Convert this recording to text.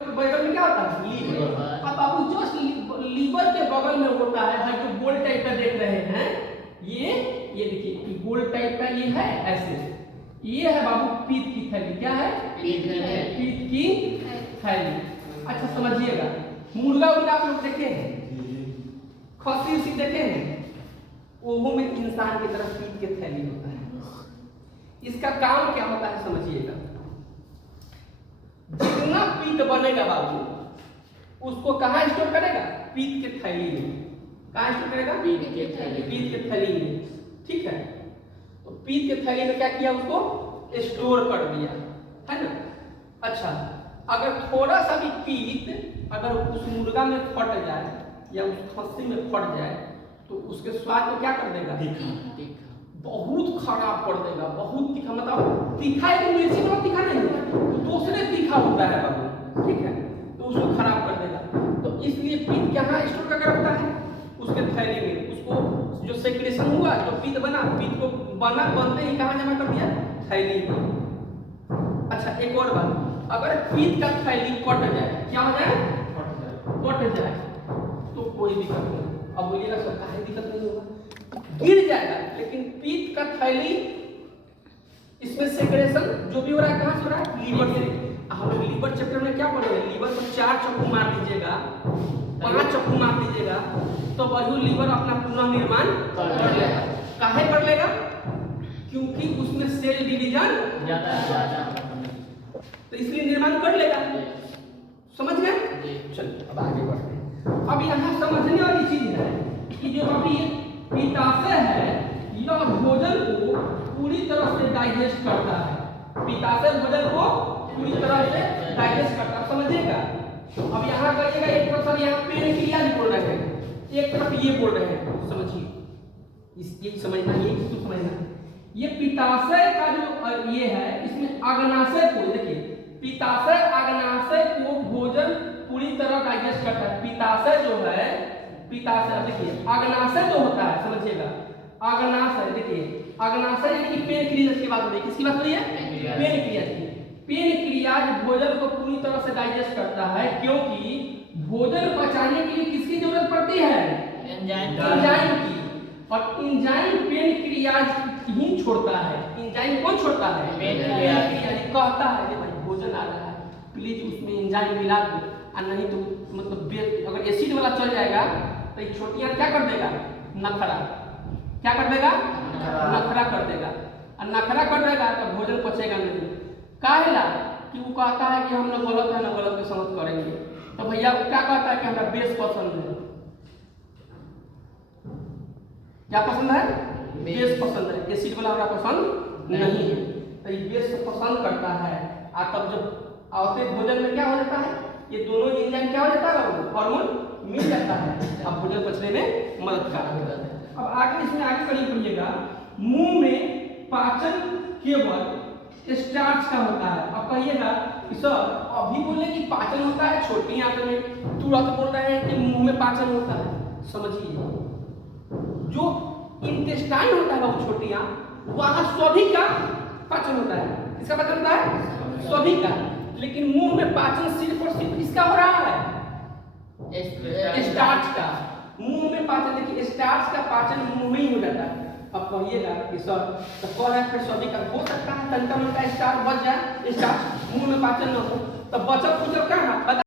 बगल में क्या होता है? लीवर। अब बाबू जस्ट लीवर के बगल में होता है जो गोल टाइप का देख रहे हैं, ये देखिए गोल टाइप का ये है ऐसे, ये है बाबू पीत की थैली। क्या है? पीत की थैली। अच्छा समझिएगा, मुर्गा उर्गा आप लोग देखे हैं, खस्सी उसी देखे हैं, वो में इंसान की तरह पीत के थैली होता है। इसका काम क्या होता है समझिएगा, जितना पीत बनेगा बाबू उसको कहाँ स्टोर करेगा? पीत के थैली में। कहाँ स्टोर करेगा? पीत के थैली में। ठीक है, तो पीत के थैली में क्या किया? उसको स्टोर कर दिया, है ना। अच्छा, अगर थोड़ा सा भी पीत अगर उस मुर्गा में फट जाए या उस खस्सी में फट जाए तो उसके स्वाद को क्या कर देगा? तीखा, बहुत खराब कर देगा, बहुत तीखा। मतलब तीखा है तो मिर्ची वाला तीखा नहीं होता, तो दूसरे तीखा होता है बाबू, ठीक है, तो उसको खराब कर देगा। तो इसलिए पीत कहाँ स्टोर करके रखता है? उसके थैली में। उसको जो सेक्रेशन हुआ, जो पीत बना, पीत को बनते ही कहाँ जमा कर दिया? थैली में। अच्छा एक और बात, अगर पीत का थैली कट जाए, क्या हो जाए? कट जाए तो कोई दिक्कत नहीं। अब बोलिएगा सर काहे दिक्कत नहीं होगा? गिर जाएगा, लेकिन पीत का थैली इसमें सेक्रेशन जो भी हो रहा है कहाँ से हो रहा है? लीवर से। हम लोग लीवर चैप्टर में क्या पढ़ेंगे? लीवर को 4 चाकू मार दीजिएगा, 5 चाकू मार दीजिएगा तो वही लीवर अपना पुनर्निर्माण कर लेगा। काहे कर लेगा? क्योंकि उसमें सेल डिवीजन ज्यादा, तो इसलिए निर्माण कर लेगा। समझ गए? चलिए अब आगे बढ़ते हैं। अब यहाँ समझने वाली चीज है कि जो अभी पित्ताशय है यह भोजन को पूरी तरह से डाइजेस्ट करता है। पित्ताशय भोजन को पूरी तरह से डाइजेस्ट करता है, समझिएगा। अब यहाँ करिएगा, एक तरफ सर यहाँ पेन क्रिया भी बोल रहे हैं, एक तरफ ये बोल रहे हैं, समझिए। ये समझना, ये तो समझना। ये पित्ताशय का जो ये है, इसमें अग्नाशय को देखिए, पित्ताशय अग्नाशय को भोजन पूरी तरह डाइजेस्ट करता है। पित्ताशय जो है, पित्ताशय देखिए, अग्नाशय जो होता है समझिएगा, अग्नाशय देखिए, अग्नाशय यानी कि पेनक्रियाज की बात हो रही है। किसकी बात हो रही है? पेनक्रियाज की। पेनक्रियाज भोजन को पूरी तरह से डाइजेस्ट करता है, क्योंकि भोजन पचाने के लिए किसकी जरूरत पड़ती है? एंजाइम की। और एंजाइम पेनक्रियाज ही छोड़ता है। एंजाइम कौन छोड़ता है? पेनक्रियाज कहता है भाई भोजन आ रहा है, प्लीज उसमें एंजाइम मिला दो, और नहीं तो मतलब अगर एसिड वाला चल जाएगा तो ये छोटियां क्या कर देगा? नखरा। क्या कर देगा? नखरा कर देगा। और नखरा कर देगा तो भोजन पचेगा नहीं। काहेला कि वो कहता है कि हम लोग गलत है ना, गलत के समझ करेंगे। तो भैया वो क्या कहता है कि हमारा बेस पसंद है। क्या पसंद है? बेस पसंद है, एसिड वाला हमारा पसंद नहीं है। तो ये बेस पसंद करता है, और तब जब आवते भोजन में क्या हो जाता है? ये दोनों एंजाइम क्या हो जाता है? हार्मोन मिल जाता है, अब भोजन पचने में मददगार हो जाता है। अब आगे इसमें आगे पढ़िएगा, मुंह में पाचन केवल स्टार्च का होता है। अब कहिएगा कि सर अभी बोले कि पाचन होता है, छोटी आंत में तुरंत बोल रहे हैं कि मुंह में पाचन होता है। समझिए, जो इंटेस्टाइन होता है वो छोटी आंत, वहां सभी का पाचन होता है। किसका पाचन होता है? सभी का। लेकिन मुंह में पाचन सिर्फ और सिर्फ किसका हो रहा है? स्टार्च का। मुंह में पाचन, देखिए स्टार्च का पाचन मुंह में ही हो जाता है। अब कहिएगा कि सर तो कह रहे हैं फिर सभी का हो सकता है तनका मन का स्टार्च बच जाए, स्टार्च मुंह में पाचन न हो, तो बचत कुचल कहाँ?